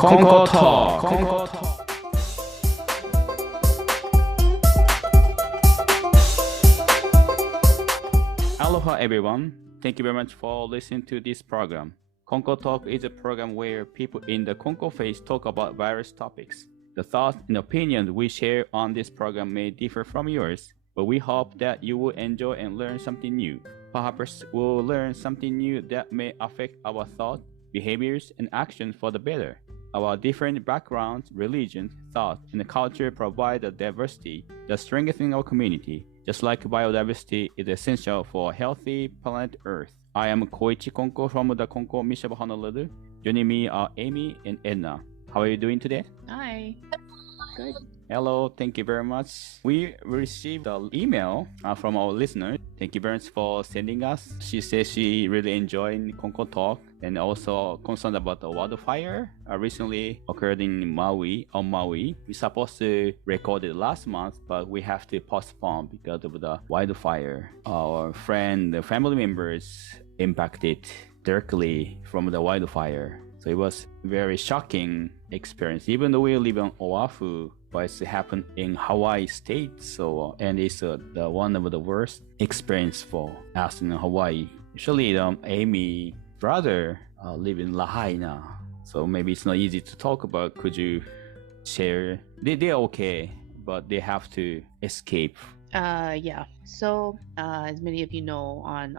Konko Talk. Konko Talk. Aloha everyone. Thank you very much for listening to this program. Konko Talk is a program where people in the Konko faith talk about various topics. The thoughts and opinions we share on this program may differ from yours, but we hope that you will enjoy and learn something new. Perhaps we'll learn something new that may affect our thoughts, behaviors, and actions for the better. Our different backgrounds, religions, thoughts, and culture provide a diversity that strengthens our community, just like biodiversity is essential for a healthy planet Earth. I am Koichi Konko from the Konko Mission of Honolulu. Joining me are Aimee and Edna. How are you doing today? Hi. Good. Hello, thank you very much. We received an email from our listener. Thank you very much for sending us. She says she really enjoyed Konko Talk and also concerned about the wildfire recently occurred in Maui. We're supposed to record it last month, but we have to postpone because of the wildfire. Our friend, the family members impacted directly from the wildfire. So it was very shocking experience, even though we live on Oahu, but it happened in Hawaii state. So, and it's the one of the worst experience for us in Hawaii. Usually, Aimee brother live in Lahaina, so maybe it's not easy to talk about. Could you share? They're okay, but they have to escape. Yeah. So, as many of you know, on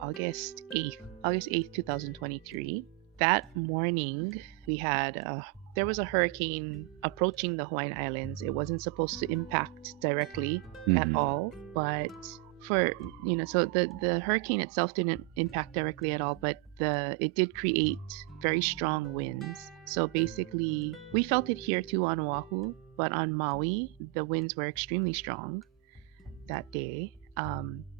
August 8th, 2023, that morning we had there was a hurricane approaching the Hawaiian Islands. It wasn't supposed to impact directly at all, but so the hurricane itself didn't impact directly at all, but it did create very strong winds. So basically, we felt it here too on Oahu, but on Maui, the winds were extremely strong that day,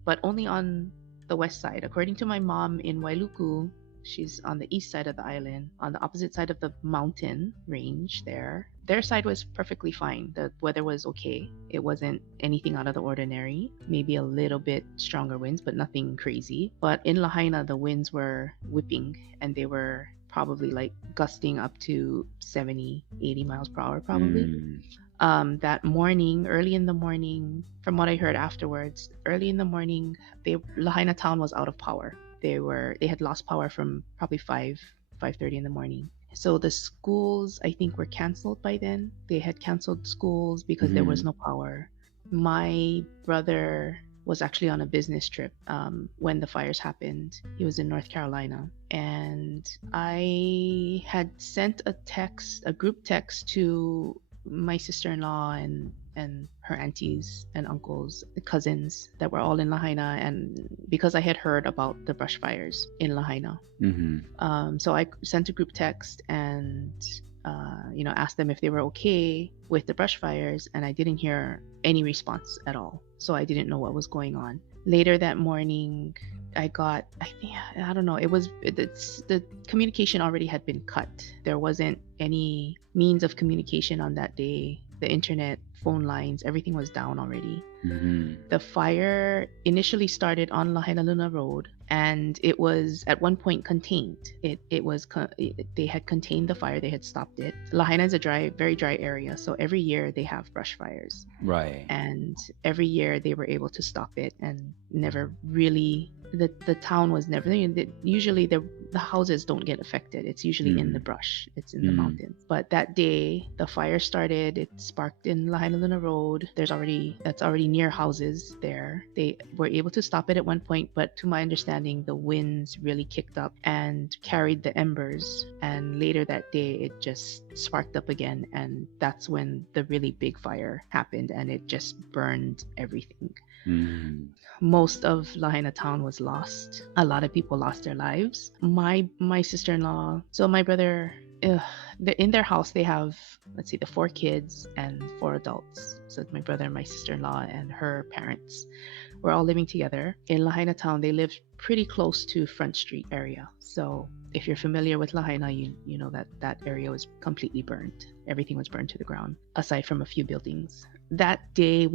but only on the west side. According to my mom in Wailuku, she's on the east side of the island, on the opposite side of the mountain range there. Their side was perfectly fine. The weather was okay. It wasn't anything out of the ordinary. Maybe a little bit stronger winds, but nothing crazy. But in Lahaina, the winds were whipping, and they were probably like gusting up to 70, 80 miles per hour probably. That morning, early in the morning, from what I heard afterwards, early in the morning, Lahaina town was out of power. They had lost power from probably 5:30 in the morning. So the schools, I think, were canceled by then. They had canceled schools because there was no power. My brother was actually on a business trip when the fires happened. He was in North Carolina, and I had sent a group text to my sister-in-law and her aunties and uncles, the cousins that were all in Lahaina, and because I had heard about the brush fires in Lahaina. So I sent a group text and asked them if they were okay with the brush fires, and I didn't hear any response at all. So I didn't know what was going on. Later that morning, I don't know, the communication already had been cut. There wasn't any means of communication on that day. The internet, phone lines, everything was down already. The fire initially started on Lahaina Luna Road, and it was at one point contained. They had contained the fire. They had stopped it. Lahaina is a very dry area, so every year they have brush fires. Right. And every year they were able to stop it, and never really. The town was never. Usually the houses don't get affected. It's usually in the brush. It's in the mountains. But that day the fire started. It sparked in Lahaina Luna Road. That's already near houses there. They were able to stop it at one point, but to my understanding, the winds really kicked up and carried the embers. And later that day, it just sparked up again, and that's when the really big fire happened, and it just burned everything. Most of Lahaina town was lost. A lot of people lost their lives. My sister-in-law, so my brother, in their house they have, the 4 kids and 4 adults. So my brother, my sister-in-law, and her parents were all living together. In Lahaina town, they lived pretty close to Front Street area. So if you're familiar with Lahaina, you know that area was completely burned. Everything was burned to the ground, aside from a few buildings. That day,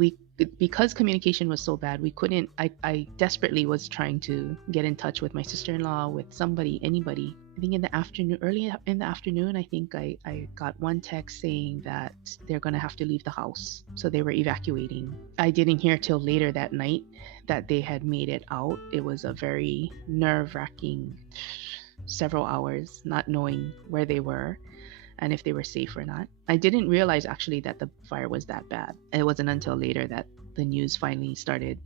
because communication was so bad, we couldn't. I desperately was trying to get in touch with my sister-in-law, with anybody, I think in the afternoon, early in the afternoon, I think I got one text saying that they're going to have to leave the house. So they were evacuating. I didn't hear till later that night that they had made it out. It was a very nerve-wracking several hours not knowing where they were and if they were safe or not. I didn't realize actually that the fire was that bad. It wasn't until later that the news finally started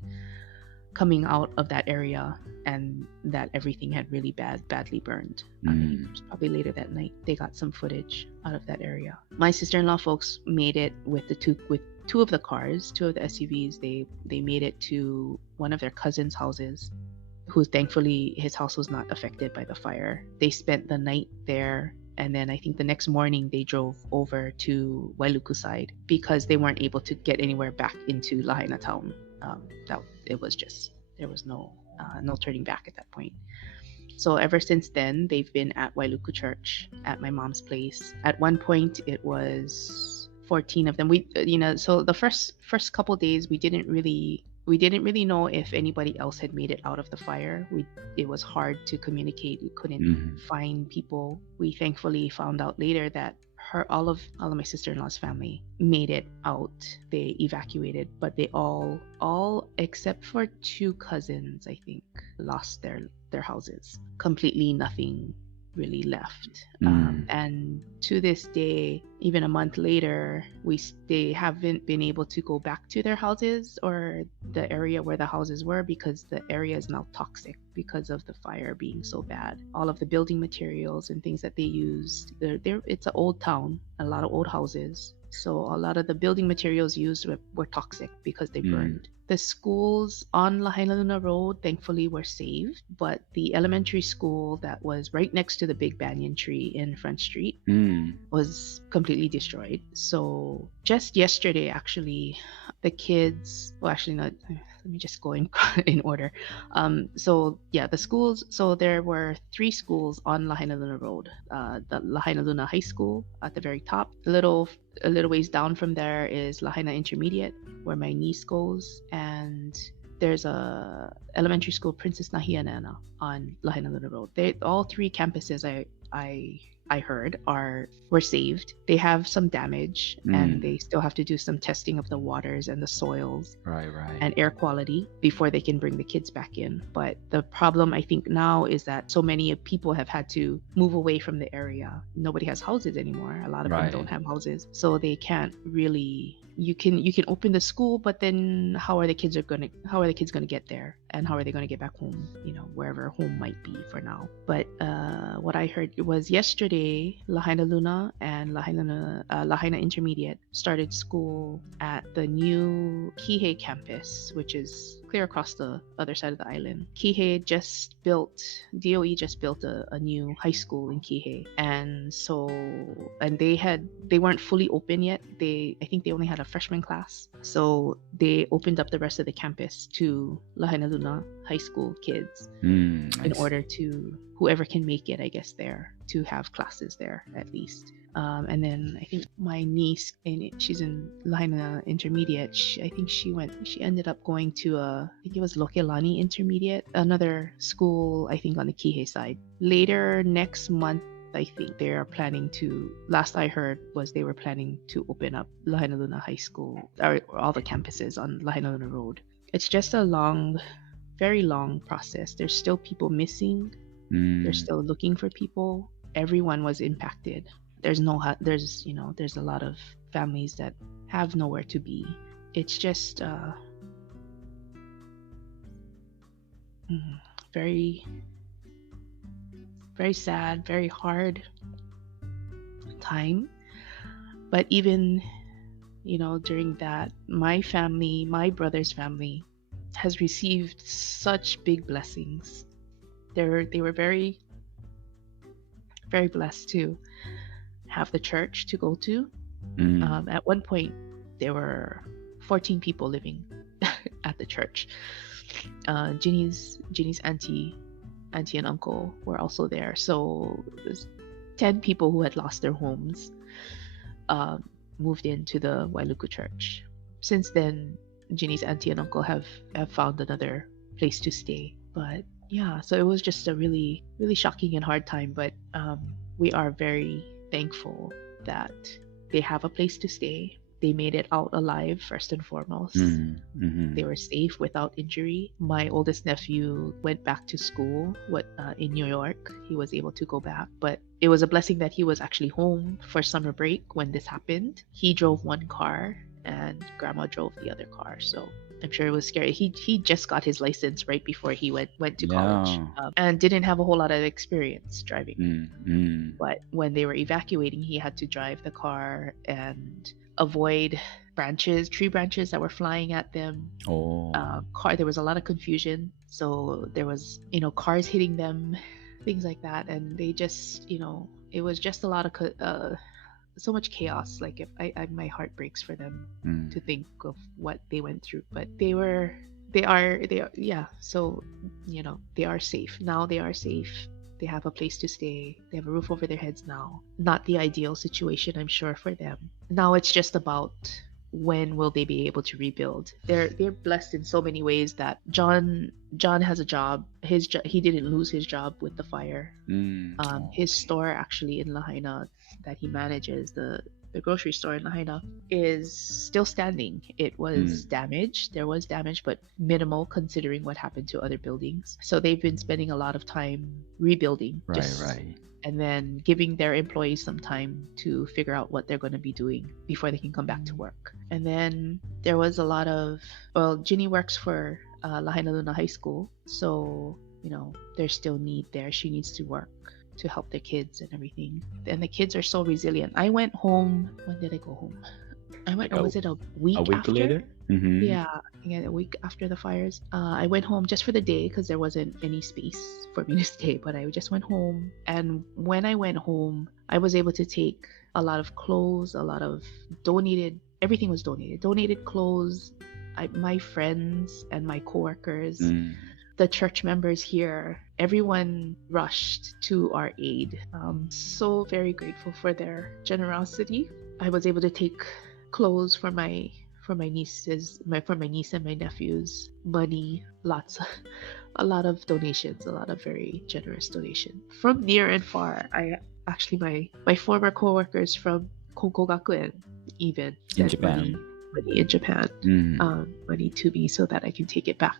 coming out of that area and that everything had really badly burned. I mean, it was probably later that night they got some footage out of that area. My sister-in-law folks made it with two of the cars, two of the SUVs. They made it to one of their cousins' houses, who thankfully his house was not affected by the fire. They spent the night there, and then I think the next morning they drove over to Wailuku side because they weren't able to get anywhere back into Lahaina town. It was just, there was no turning back at that point. So ever since then, they've been at Wailuku Church at my mom's place. At one point, it was 14 of them. So the first couple days, we didn't really know if anybody else had made it out of the fire. It was hard to communicate. We couldn't find people. We thankfully found out later that all of my sister-in-law's family made it out. They evacuated, but they all except for two cousins, I think, lost their houses. Completely nothing really left. And to this day, even a month later, they haven't been able to go back to their houses or the area where the houses were because the area is now toxic because of the fire being so bad. All of the building materials and things that they used, it's an old town, a lot of old houses. So a lot of the building materials used were toxic because they burned. The schools on Lahaina Luna Road, thankfully, were saved, but the elementary school that was right next to the big banyan tree in Front Street was completely destroyed. So just yesterday, actually, the kids, well, actually not, let me just go in order. So yeah, the schools, so there were 3 schools on Lahaina Luna Road. The Lahaina Luna High School at the very top. A little ways down from there is Lahaina Intermediate, where my niece goes, and there's a elementary school, Princess Nahianana, on Lahaina Luna Road. All 3 campuses I heard were saved. They have some damage and they still have to do some testing of the waters and the soils and air quality before they can bring the kids back in. But the problem I think now is that so many people have had to move away from the area. Nobody has houses anymore. A lot of them don't have houses, so they can't really. You can open the school, but then how are the kids gonna get there, and how are they gonna get back home? Wherever home might be for now. But what I heard was yesterday, Lahaina Luna and Lahaina Intermediate started school at the new Kihei campus, which is clear across the other side of the island. DOE just built a new high school in Kihei, and they weren't fully open yet. I think they only had a freshman class, so they opened up the rest of the campus to Lahaina Luna high school kids in order to whoever can make it, I guess, there to have classes there at least. And then I think my niece, she's in Lahaina Intermediate. I think she ended up going to I think it was Lokelani Intermediate, another school, I think on the Kihei side. Later next month, I think they are planning to, last I heard was they were planning to open up Lahaina Luna High School, or all the campuses on Lahaina Luna Road. It's just a long, very long process. There's still people missing. They're still looking for people. Everyone was impacted. There's a lot of families that have nowhere to be. It's just very, very sad, very hard time. But even, during that, my brother's family has received such big blessings. They were very, very blessed to have the church to go to. At one point, there were 14 people living at the church. Ginny's auntie and uncle were also there. So there's 10 people who had lost their homes moved into the Wailuku Church. Since then, Ginny's auntie and uncle have found another place to stay. But yeah, so it was just a really, really shocking and hard time. But we are very thankful that they have a place to stay. They made it out alive, first and foremost. They were safe without injury. My oldest nephew went back to school in New York. He was able to go back, but it was a blessing that he was actually home for summer break when this happened. He drove one car and grandma drove the other car. So I'm sure it was scary. He just got his license right before he went to college, and didn't have a whole lot of experience driving. But when they were evacuating, he had to drive the car and avoid tree branches that were flying at them. There was a lot of confusion, so there was cars hitting them, things like that, and they just it was just a lot of so much chaos. Like if my heart breaks for them to think of what they went through, but they are yeah, so they are safe now. They are safe. They have a place to stay. They have a roof over their heads now. Not the ideal situation, I'm sure, for them. Now it's just about when will they be able to rebuild. They're blessed in so many ways that John has a job. He didn't lose his job with the fire. His store actually in Lahaina that he manages, the grocery store in Lahaina, is still standing. It was damaged. There was damage, but minimal considering what happened to other buildings. So they've been spending a lot of time rebuilding. Right. And then giving their employees some time to figure out what they're going to be doing before they can come back to work. And then there was a lot of, Ginny works for Lahaina Luna High School. So, there's still need there. She needs to work to help their kids and everything. And the kids are so resilient. I went home. When did I go home? Was it a week after? Later? Yeah, a week after the fires. I went home just for the day because there wasn't any space for me to stay, but I just went home. And when I went home, I was able to take a lot of clothes, a lot of everything was donated clothes. My friends and my coworkers, the church members here, everyone rushed to our aid. So very grateful for their generosity. I was able to take clothes for my niece and my nephews, money, a lot of donations, a lot of very generous donation from near and far. My former coworkers from Konkokyo even in Japan, money to me so that I can take it back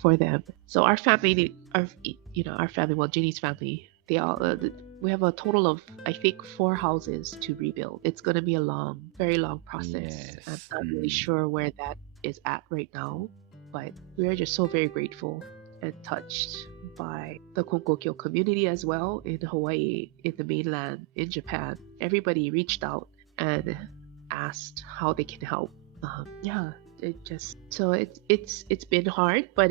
for them. So our family, well, Ginny's family, they all we have a total of, I think, 4 houses to rebuild. It's going to be a very long process. Yes. I'm not really sure where that is at right now, but we are just so very grateful and touched by the Konkokyo community as well in Hawaii, in the mainland, in Japan. Everybody reached out and asked how they can help. It's been hard, but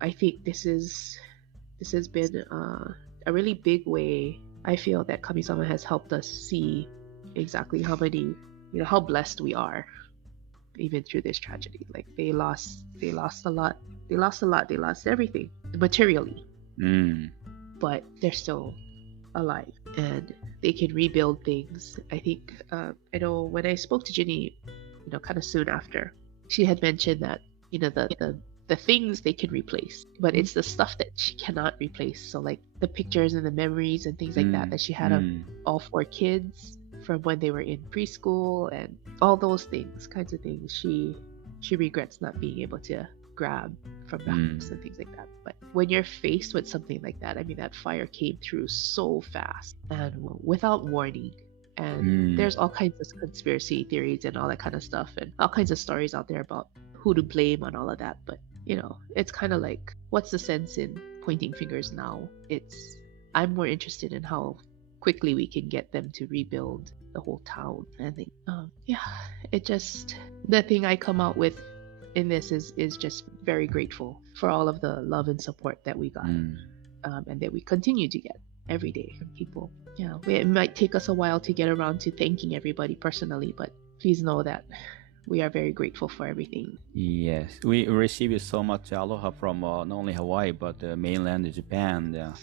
I think this has been a really big way. I feel that Kami-sama has helped us see exactly how blessed we are, even through this tragedy. Like they lost a lot. They lost everything materially, but they're still alive and they can rebuild things. I think I know when I spoke to Ginny, kind of soon after, she had mentioned that the things they can replace, but it's the stuff that she cannot replace. So like the pictures and the memories and things like that she had of all 4 kids from when they were in preschool and all those kinds of things she regrets not being able to grab from the house and things like that. But when you're faced with something like that, I mean, that fire came through so fast and without warning. And there's all kinds of conspiracy theories and all that kind of stuff and all kinds of stories out there about who to blame on all of that. But it's kind of like, what's the sense in pointing fingers now? I'm more interested in how quickly we can get them to rebuild the whole town. And I think the thing I come out with in this is just very grateful for all of the love and support that we got, and that we continue to get every day from people. It might take us a while to get around to thanking everybody personally, but please know that we are very grateful for everything. Yes, we received so much aloha from not only Hawaii but mainland Japan.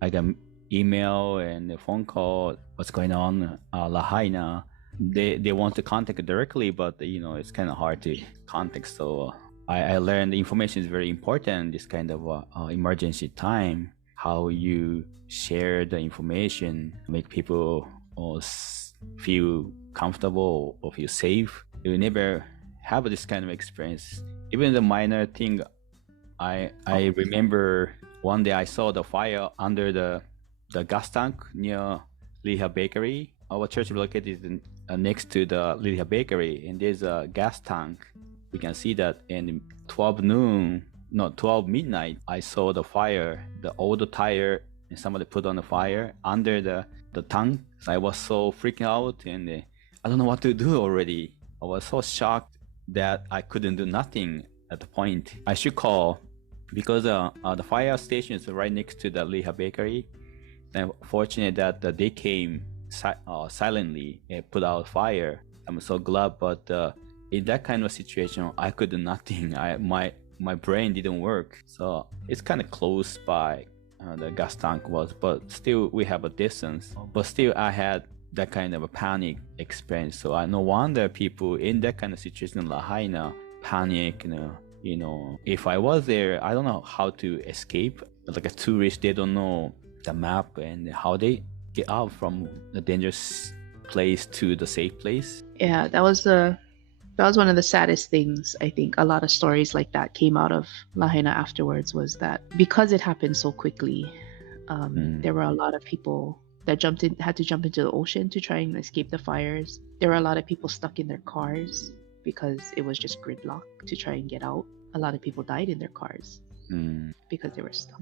Like an email and a phone call. What's going on? Lahaina. They want to contact directly, but it's kind of hard to contact. So I learned the information is very important. This kind of emergency time, how you share the information, make people feel comfortable or feel safe. You never have this kind of experience. Even the minor thing, I remember one day I saw the fire under the gas tank near Liliha Bakery. Our church is located next to the Liliha Bakery, and there's a gas tank. We can see that. And 12 midnight, I saw the fire, the old tire, and somebody put on the fire under the tank. I was so freaking out, and I don't know what to do already. I was so shocked that I couldn't do nothing at the point. I should call, because the fire station is right next to the Liliha Bakery. And fortunate that they came silently and put out fire. I'm so glad, but in that kind of situation, I could do nothing. My brain didn't work. So it's kind of close by the gas tank was, but still we have a distance. But still I had that kind of a panic experience. So no wonder people in that kind of situation in Lahaina panic. You know, if I was there, I don't know how to escape. Like a tourist, they don't know the map and how they get out from the dangerous place to the safe place. Yeah, that was one of the saddest things. I think a lot of stories like that came out of Lahaina afterwards, was that because it happened so quickly, there were a lot of people that had to jump into the ocean to try and escape the fires. There were a lot of people stuck in their cars because it was just gridlock to try and get out. A lot of people died in their cars because they were stuck.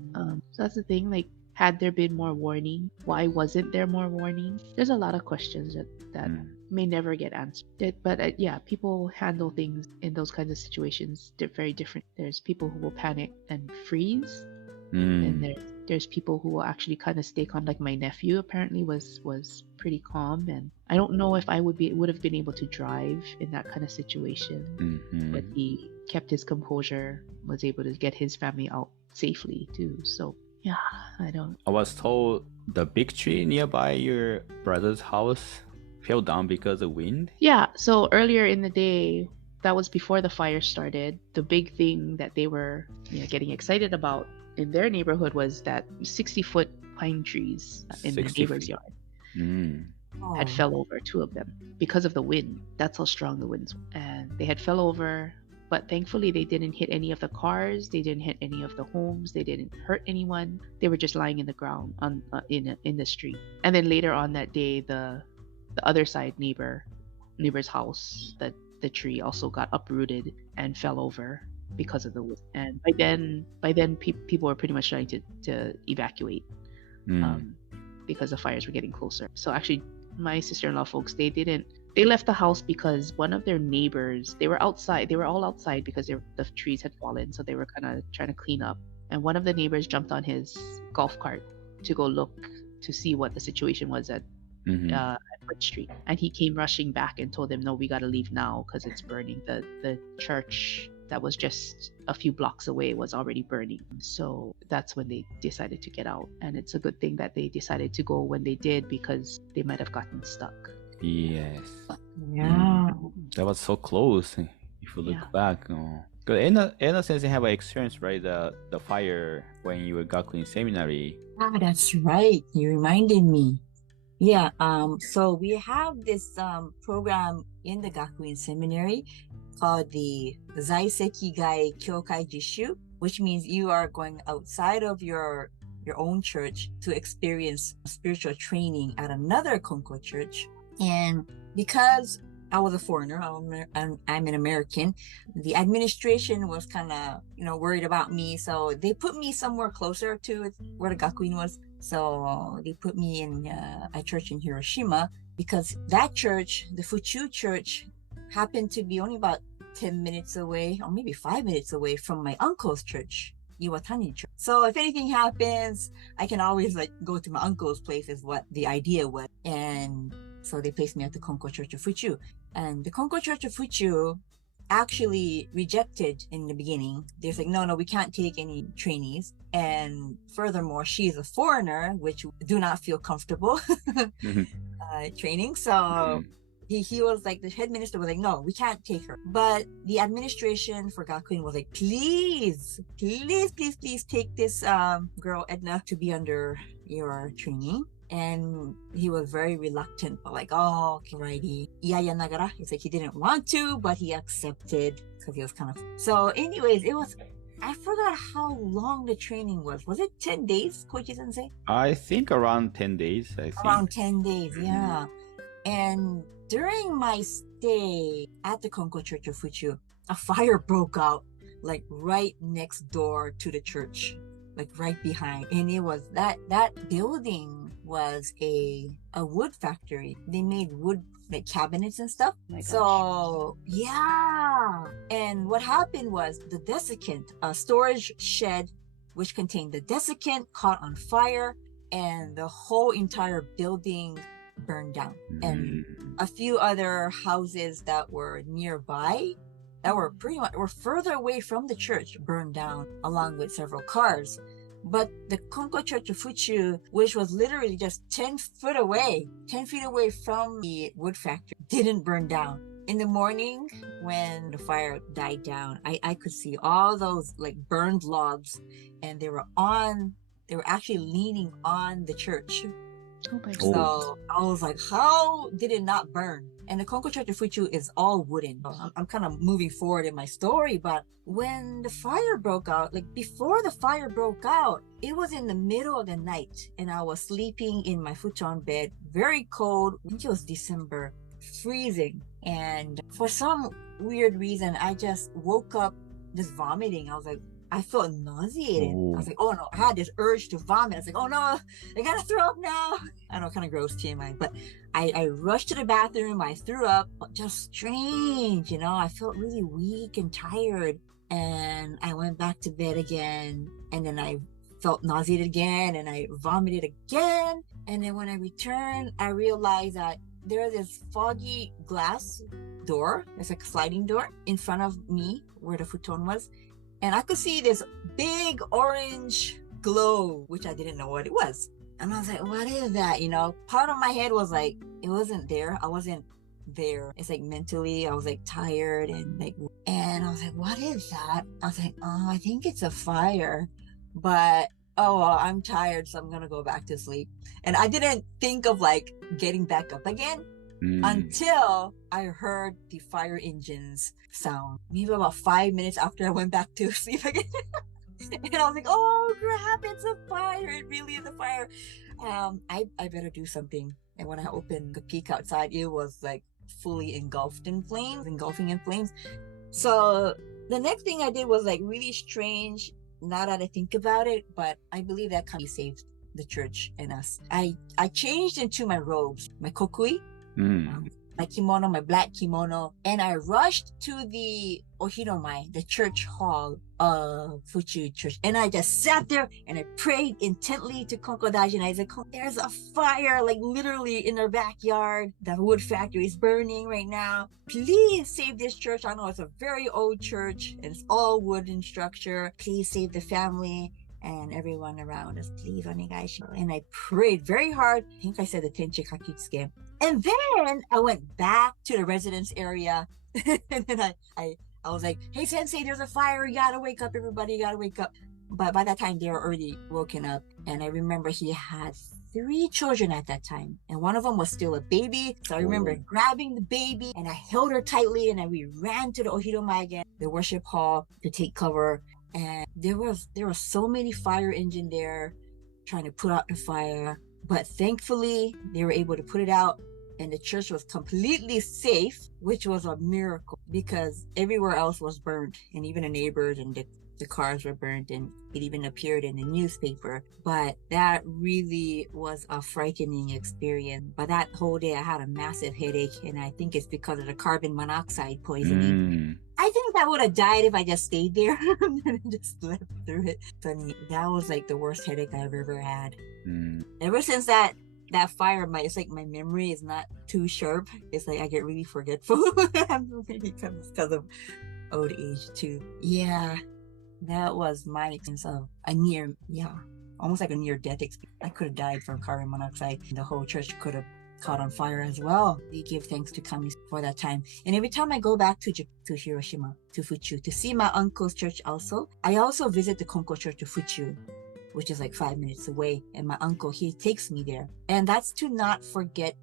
So that's the thing, like, had there been more warning? Why wasn't there more warning? There's a lot of questions that may never get answered. But yeah, people handle things in those kinds of situations. They're very different. There's people who will panic and freeze, and there's people who will actually kind of stay calm. Like my nephew apparently was pretty calm, and I don't know if I would have been able to drive in that kind of situation. But he kept his composure, was able to get his family out safely too. So yeah, I was told the big tree nearby your brother's house fell down because of wind. Yeah, so earlier in the day, that was before the fire started. The big thing that they were getting excited about in their neighborhood was that 60-foot pine trees in the neighbor's yard had fell over, 2 of them, because of the wind. That's how strong the winds were. And they had fell over. But thankfully, they didn't hit any of the cars. They didn't hit any of the homes. They didn't hurt anyone. They were just lying in the ground in the street. And then later on that day, the other side neighbor's house, the tree also got uprooted and fell over because of the wind. And by then people were pretty much trying to evacuate because the fires were getting closer. So actually, my sister-in-law folks, they left the house because one of their neighbors, they were outside. They were all outside because the trees had fallen. So they were kind of trying to clean up. And one of the neighbors jumped on his golf cart to go look to see what the situation was at Wood Street. And he came rushing back and told them, no, we got to leave now because it's burning. The church that was just a few blocks away was already burning. So that's when they decided to get out. And it's a good thing that they decided to go when they did, because they might have gotten stuck. Yes. Yeah. That was so close if you look back. Because Edna sensei have an experience, right? The fire when you were Gakuin seminary. Ah, that's right. You reminded me. Yeah. So we have this program in the Gakuin seminary called the Zaiseki Gai Kyokai Jishu, which means you are going outside of your own church to experience spiritual training at another Konko church. And because I was a foreigner, I'm an American, the administration was kind of, worried about me. So they put me somewhere closer to where the Gakuin was. So they put me in a church in Hiroshima, because that church, the Fuchu church, happened to be only about 10 minutes away, or maybe 5 minutes away from my uncle's church, Iwatani Church. So if anything happens, I can always go to my uncle's place, is what the idea was. And so they placed me at the Konko Church of Fuchu. And the Konko Church of Fuchu actually rejected in the beginning. They're like, no, we can't take any trainees. And furthermore, she's a foreigner, which do not feel comfortable training. So he was like, the head minister was like, no, we can't take her. But the administration for Gakuin was like, please take this girl Edna to be under your training. And he was very reluctant, but like, oh, okay, righty. Iya nagara. It's like he didn't want to, but he accepted because he was kind of. So, anyways, it was. I forgot how long the training was. Was it 10 days, Koichi Sensei? I think around 10 days. Around 10 days, yeah. And during my stay at the Konko Church of Fuchu, a fire broke out like right next door to the church, like right behind. And it was that building was a wood factory. They made wood like cabinets and stuff. So yeah. And what happened was the desiccant, a storage shed which contained the desiccant, caught on fire, and the whole entire building burned down. And a few other houses that were nearby that were were further away from the church burned down, along with several cars. But the Konko Church of Fuchu, which was literally just 10 feet away from the wood factory, didn't burn down. In the morning, when the fire died down, I could see all those like burned logs, and they were actually leaning on the church. Oh my God. So I was like, how did it not burn? And the Konko Church of Fuchu is all wooden. I'm kind of moving forward in my story, but when the fire broke out, like before the fire broke out, it was in the middle of the night, and I was sleeping in my futon bed, very cold. I think it was December, freezing. And for some weird reason, I just woke up just vomiting. I was like, I felt nauseated. I was like, oh no, I had this urge to vomit. I was like, oh no, I gotta throw up now. I know, kind of gross TMI, but I rushed to the bathroom. I threw up. Just strange, I felt really weak and tired. And I went back to bed again. And then I felt nauseated again, and I vomited again. And then when I returned, I realized that there's this foggy glass door. It's like a sliding door in front of me where the futon was. And I could see this big orange glow, which I didn't know what it was. And I was like, what is that? Part of my head was like, it wasn't there. I wasn't there. It's like mentally, I was like tired and I was like, what is that? I was like, oh, I think it's a fire. But, oh, well, I'm tired, so I'm going to go back to sleep. And I didn't think of like getting back up again until I heard the fire engines sound. Maybe about 5 minutes after I went back to sleep again. And I was like, oh crap, it's a fire. It really is a fire. I better do something. And when I opened the peak outside, it was like fully engulfing in flames. So the next thing I did was like really strange, now that I think about it, but I believe that kind of saved the church and us. I changed into my robes, my kokui, my kimono, my black kimono, and I rushed to the Ohiromai, the church hall of Fuchu Church, and I just sat there and I prayed intently to Konko Daiji, and I was like, oh, there's a fire, like literally in our backyard. The wood factory is burning right now. Please save this church. I know it's a very old church and it's all wooden structure. Please save the family and everyone around us. Please, onegaishimasu. And I prayed very hard. I think I said the Tenchi Kakitsuke. And then I went back to the residence area. And then I was like, hey, Sensei, there's a fire. You gotta wake up, everybody. You gotta wake up. But by that time, they were already woken up. And I remember he had 3 children at that time. And one of them was still a baby. So I remember grabbing the baby and I held her tightly. And then we ran to the Ohiromai again, the worship hall, to take cover. And there was so many fire engine there trying to put out the fire. But thankfully, they were able to put it out. And the church was completely safe, which was a miracle because everywhere else was burned. And even the neighbors and the cars were burned, and it even appeared in the newspaper. But that really was a frightening experience. But that whole day I had a massive headache, and I think it's because of the carbon monoxide poisoning. I think I would have died if I just stayed there and just slept through it. So that was like the worst headache I've ever had. Ever since that fire, it's like my memory is not too sharp. It's like I get really forgetful. Because of old age too. Yeah, that was my experience of almost like a near death experience. I could have died from carbon monoxide. The whole church could have caught on fire as well. They give thanks to Kami for that time. And every time I go back to Hiroshima, to Fuchu, to see my uncle's church also, I also visit the Konko Church of Fuchu, which is like 5 minutes away. And my uncle, he takes me there. And that's to not forget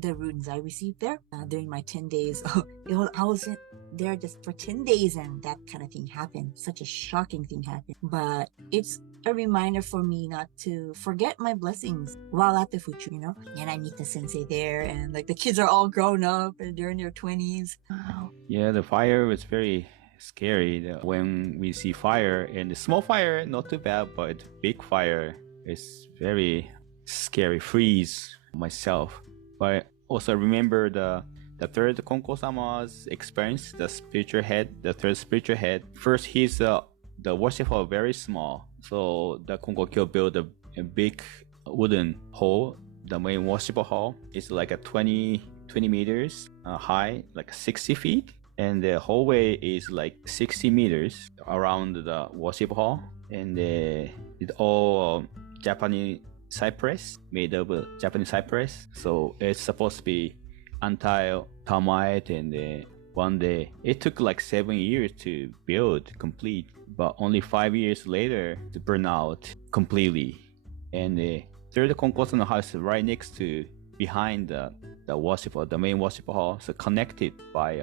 the runes I received there during my 10 days. I was there just for 10 days and that kind of thing happened. Such a shocking thing happened. But it's a reminder for me not to forget my blessings while at the Fuchu, you know? And I meet the sensei there and like the kids are all grown up and they're in their 20s. Wow. Yeah, the fire was very scary. When we see fire, and the small fire, not too bad, but big fire is very scary. Freeze myself. But also remember the third Konko-sama's experience, the third spiritual head. First, the worship hall very small. So the Konkokyo built a big wooden hall. The main worship hall is like a 20 meters high, like 60 feet. And the hallway is like 60 meters around the worship hall. And it's all Japanese cypress, made of Japanese cypress. So it's supposed to be anti-termite. And one day, it took like 7 years to build complete, but only 5 years later to burn out completely. And the third Konko house is right next to, behind the worship hall, the main worship hall, so connected by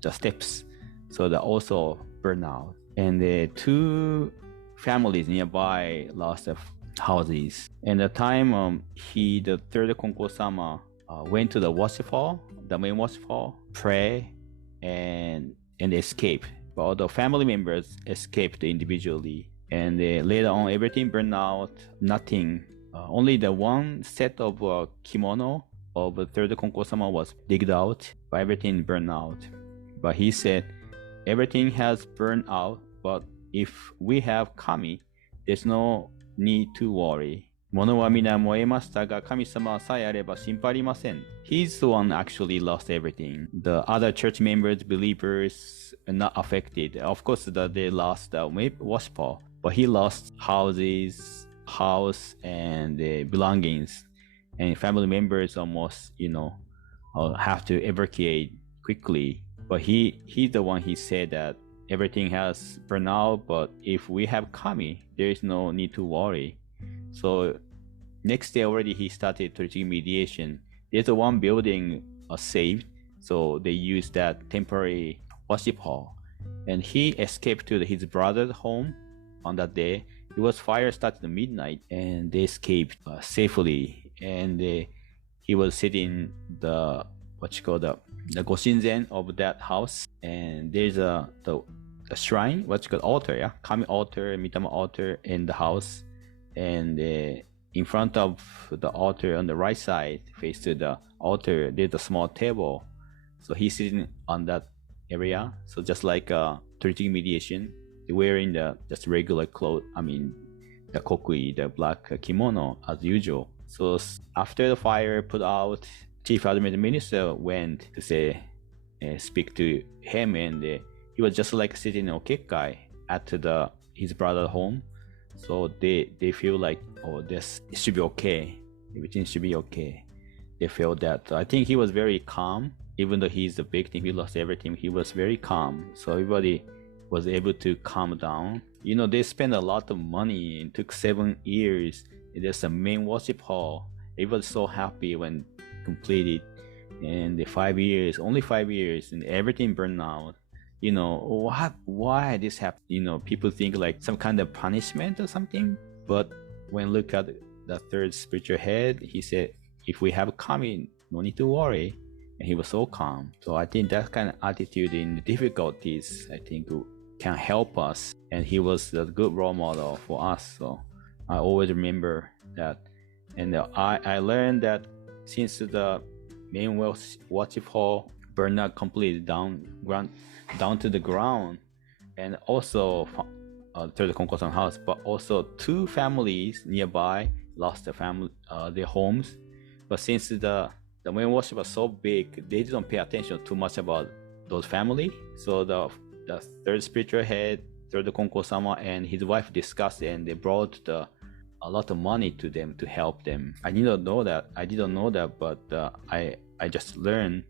the steps. So that also burned out. And the two families nearby lost their houses. And the time the third Konko-sama went to the worship hall, the main worship hall, pray and escape. But all the family members escaped individually. And later on, everything burned out. Nothing. Only the one set of kimono of the third Konko-sama was digged out, but everything burned out. But he said, everything has burned out, but if we have Kami, there's no need to worry. 物は皆燃えましたが、神様さえあれば心配ありません. He's the one actually lost everything. The other church members, believers, are not affected. Of course, they lost the worship hall, but he lost house and belongings. And family members almost, have to evacuate quickly. But he's the one, he said that everything has burned out, but if we have Kami, there is no need to worry. So next day already he started strategic mediation. There's a one building saved, so they used that temporary worship hall. And he escaped to his brother's home on that day. It was fire started at midnight, and they escaped safely. And he was sitting the Goshinzen of that house, and there's a shrine, altar, yeah, Kami altar, Mitama altar in the house, and in front of the altar on the right side, face to the altar, there's a small table. So he's sitting on that area. So just like strategic mediation, they're wearing the just regular clothes. I mean, the kokui, the black kimono as usual. So after the fire put out, Chief Administrator went to speak to him, and he was just like sitting in Okekai at his brother's home. So they feel like, this should be okay. Everything should be okay. They felt that. I think he was very calm, even though he's the victim. He lost everything. He was very calm. So everybody was able to calm down. They spent a lot of money. It took 7 years. There's a main worship hall. Everybody's so happy when completed. And only 5 years, and everything burned out. Why this happened? People think like some kind of punishment or something. But when look at the third spiritual head, he said, if we have Kami, no need to worry. And he was so calm. So I think that kind of attitude in the difficulties, I think, can help us. And he was a good role model for us. So I always remember that. And I learned that since the main worship hall burned out completely down to the ground, and also third Konko house, but also two families nearby lost their homes. But since the main worship was so big, they didn't pay attention too much about those families. So the third spiritual head, third Konko-sama, and his wife discussed it, and they brought the a lot of money to them to help them. I didn't know that, but I just learned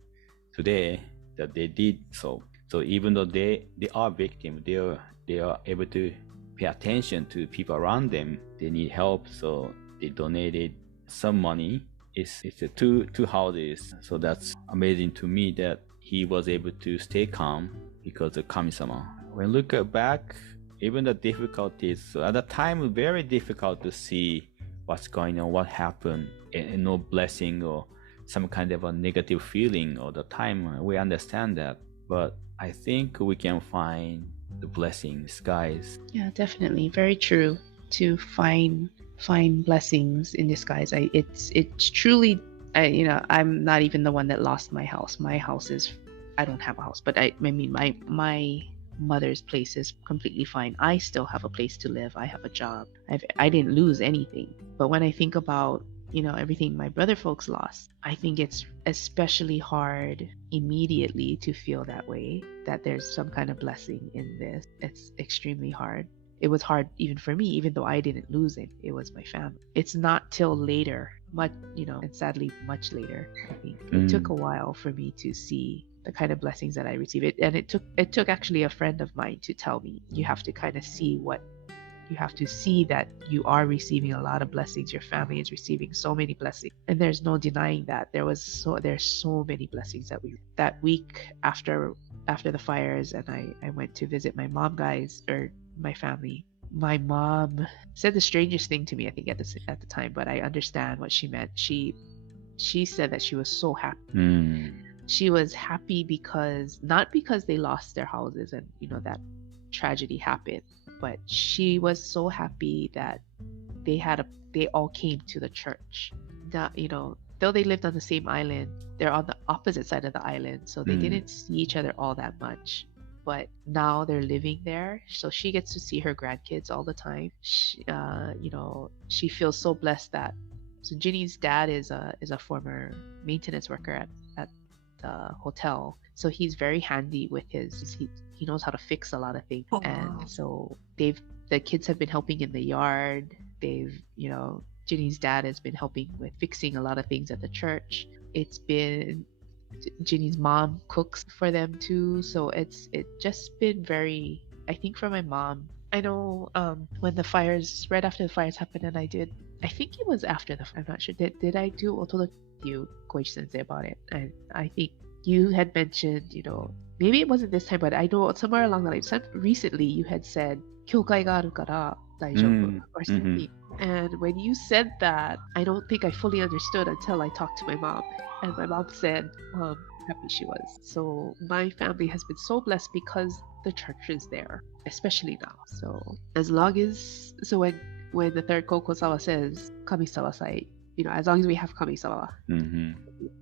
today that they did so. So even though they are victims, they are able to pay attention to people around them. They need help, so they donated some money. It's two houses, so that's amazing to me that he was able to stay calm because of Kami-sama. When look back, even the difficulties, so at the time, very difficult to see what's going on, what happened, and no blessing or some kind of a negative feeling all the time. We understand that, but I think we can find the blessings, guys. Yeah, definitely, very true. To find blessings in disguise. It's truly, I'm not even the one that lost my house. My house is, I don't have a house, but I mean my mother's place is completely fine. I still have a place to live. I have a job. I didn't lose anything. But when I think about everything my brother folks lost, I think it's especially hard immediately to feel that way, that there's some kind of blessing in this. It's extremely hard. It was hard even for me, even though I didn't lose it. It was my family. It's not till later, and sadly much later, I think. It took a while for me to see the kind of blessings that I received. And it took actually a friend of mine to tell me, you have to kind of see that you are receiving a lot of blessings. Your family is receiving so many blessings, and there's no denying that. There's so many blessings that week after the fires, and I went to visit my mom guys, or my family. My mom said the strangest thing to me, I think, at the time, but I understand what she meant. She said that she was so happy. She was happy not because they lost their houses and that tragedy happened, but she was so happy that they all came to the church. That, though they lived on the same island, they're on the opposite side of the island, so they didn't see each other all that much. But now they're living there, so she gets to see her grandkids all the time. She feels so blessed that. So Ginny's dad is a former maintenance worker at the hotel, so he's very handy with he knows how to fix a lot of things. And so the kids have been helping in the yard. Ginny's dad has been helping with fixing a lot of things at the church. It's been Ginny's mom cooks for them too, so it's just been very, I think, for my mom. I know when right after the fires happened, and I think it was after I'm not sure, did I do otodoke you, Koichi sensei, about it? And I think you had mentioned, maybe it wasn't this time, but I know somewhere along the line, recently you had said kyokai ga aru kara daijoubu or something. And when you said that, I don't think I fully understood until I talked to my mom. And my mom said how happy she was. So my family has been so blessed because the church is there, especially now. So as long as, when the third Konko-sama says Kami-sama sai, as long as we have Kami-sama,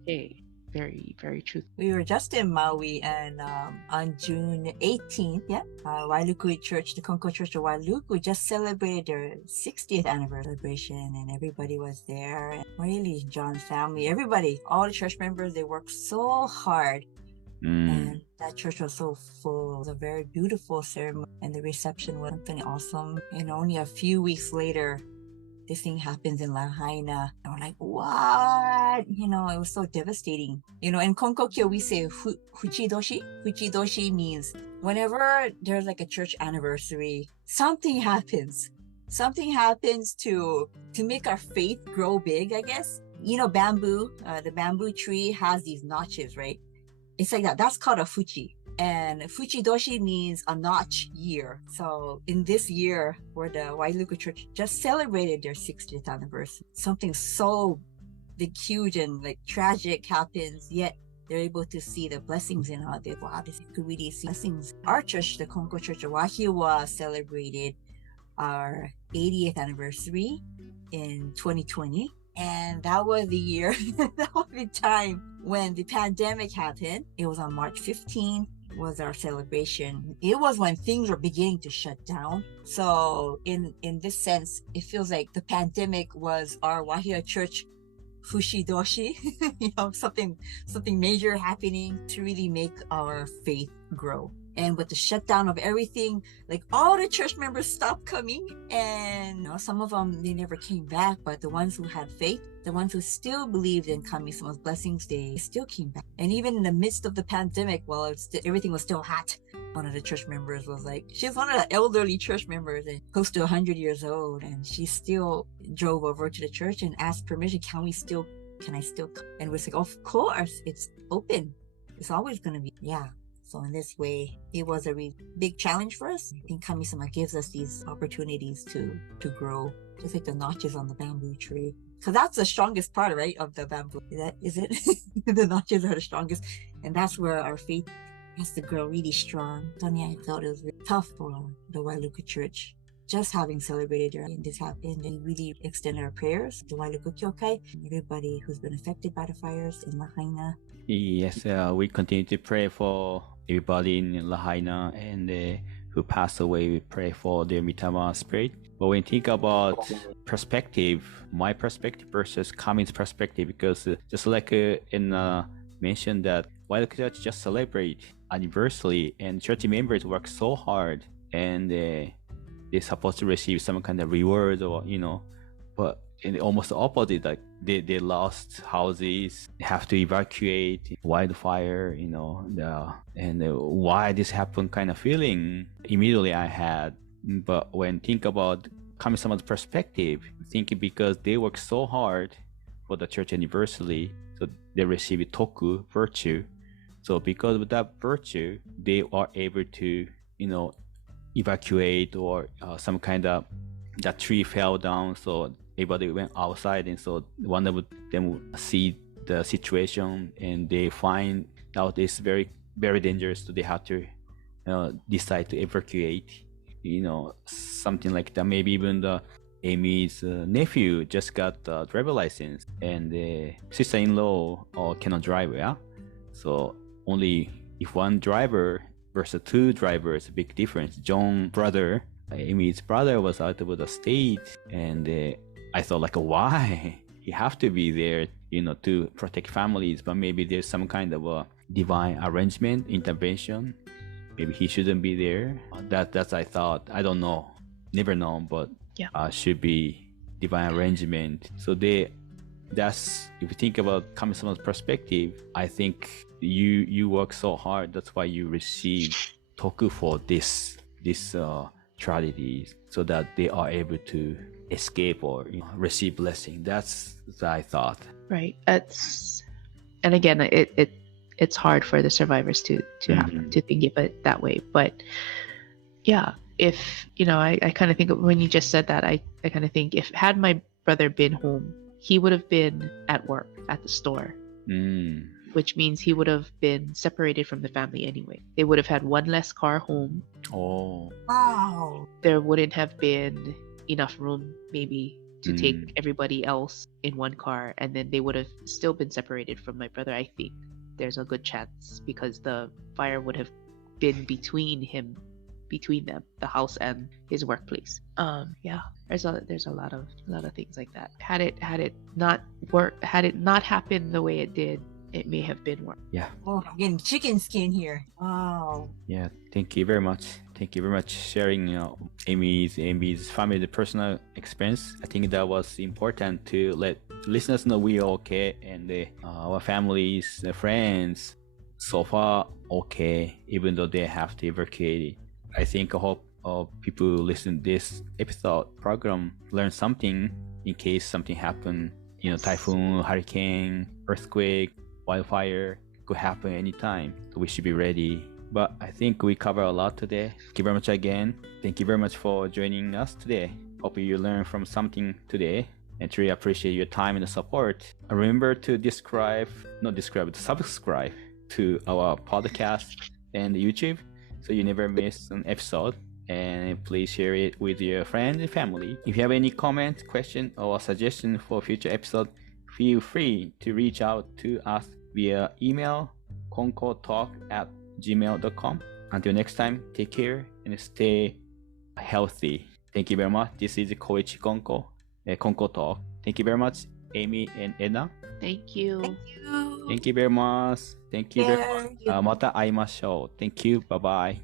okay. Very, very true. We were just in Maui, and on June 18th, Wailuku Church, the Konko Church of Wailuku, just celebrated their 60th anniversary celebration, and everybody was there. And really, John's family, everybody, all the church members, they worked so hard. And that church was so full. It was a very beautiful ceremony, and the reception was something awesome. And only a few weeks later, this thing happens in Lahaina. And we're like, what? It was so devastating. In Konkokyo, we say Fuchidoshi. Fuchidoshi means whenever there's like a church anniversary, something happens. Something happens to make our faith grow big, I guess. Bamboo, the bamboo tree has these notches, right? It's like that. That's called a fuchi. And Fuchidoshi means a notch year. So in this year, where the Wailuku Church just celebrated their 60th anniversary, something so big, huge, and like tragic happens, yet they're able to see the blessings in how this could really see blessings. Our church, the Konko Church of Wahiawa, celebrated our 80th anniversary in 2020. And that was the year, that was the time when the pandemic happened. It was on March 15th. Was our celebration. It was when things were beginning to shut down. So in this sense, it feels like the pandemic was our Wahia Church Fushidoshi, something major happening to really make our faith grow. And with the shutdown of everything, like all the church members stopped coming. And some of them, they never came back. But the ones who had faith, the ones who still believed in Kami-sama's blessings, they still came back. And even in the midst of the pandemic, while everything was still hot, one of the church members was like, she's one of the elderly church members and close to 100 years old. And she still drove over to the church and asked permission. Can I still come? And we're like, of course, it's open. It's always going to be. Yeah. So in this way, it was a really big challenge for us. I think Kami-sama gives us these opportunities to grow, just like the notches on the bamboo tree. Because that's the strongest part, right, of the bamboo. Is it? The notches are the strongest. And that's where our faith has to grow really strong. Tony, I felt it was really tough for the Wailuku Church. Just having celebrated and this happened, and really extend our prayers to Wailuku Kyokai and everybody who's been affected by the fires in Lahaina. Yes, we continue to pray for everybody in Lahaina and who passed away. We pray for their Mitama spirit. But when you think about perspective, my perspective versus Kami's perspective, because just like Edna mentioned that Wailuku Church just celebrate anniversary and church members work so hard and they're supposed to receive some kind of reward or but in almost the opposite, like they lost houses, they have to evacuate, wildfire, and why this happened kind of feeling immediately I had. But when think about Kami-sama's perspective, thinking because they work so hard for the church anniversary, so they receive toku, virtue. So because of that virtue, they are able to evacuate, or some kind of that tree fell down, so everybody went outside, and so one of them see the situation and they find out it's very, very dangerous, so they have to decide to evacuate, something like that. Maybe even the Aimee's nephew just got the driver license and the sister-in-law cannot drive, so only if one driver versus two drivers, big difference. John brother, Aimee's brother, was out of the state, and I thought like, why he have to be there, to protect families? But maybe there's some kind of a divine arrangement, intervention. Maybe he shouldn't be there. That's I thought. I don't know, never know, but should be divine arrangement. So that's if you think about Kami-sama's perspective, I think you work so hard. That's why you receive toku for this tragedy, so that they are able to escape or receive blessing. That's what I thought. Right. And again, it's hard for the survivors to have to think of it that way. But yeah, if I kind of think when you just said that, I kind of think had my brother been home, he would have been at work at the store, which means he would have been separated from the family anyway. They would have had one less car home. Oh, wow. There wouldn't have been enough room maybe to take everybody else in one car, and then they would have still been separated from my brother. I think there's a good chance, because the fire would have been between them, the house and his workplace. There's a lot of things like that. Had it not happened the way it did, it may have been worse. Yeah. Oh, I'm getting chicken skin here. Wow. Yeah. Thank you very much. Thank you very much sharing, Aimee's family, the personal experience. I think that was important to let listeners know we are okay, and our families, friends, so far okay, even though they have to evacuate. I think I hope people who listen to this episode program learn something in case something happen. Typhoon, hurricane, earthquake, wildfire could happen anytime. So we should be ready. But I think we covered a lot today. Thank you very much again. Thank you very much for joining us today. Hope you learned from something today, and truly appreciate your time and the support. Remember to subscribe to our podcast and YouTube, so you never miss an episode. And please share it with your friends and family. If you have any comment, question, or suggestion for future episode, feel free to reach out to us via email, konkotalk@gmail.com. Until next time, take care and stay healthy. Thank you very much. This is Koichi Konko, Konko Talk. Thank you very much, Aimee and Edna. Thank you. Thank you very much. Thank you very much. また会いましょう. Thank you. Bye bye.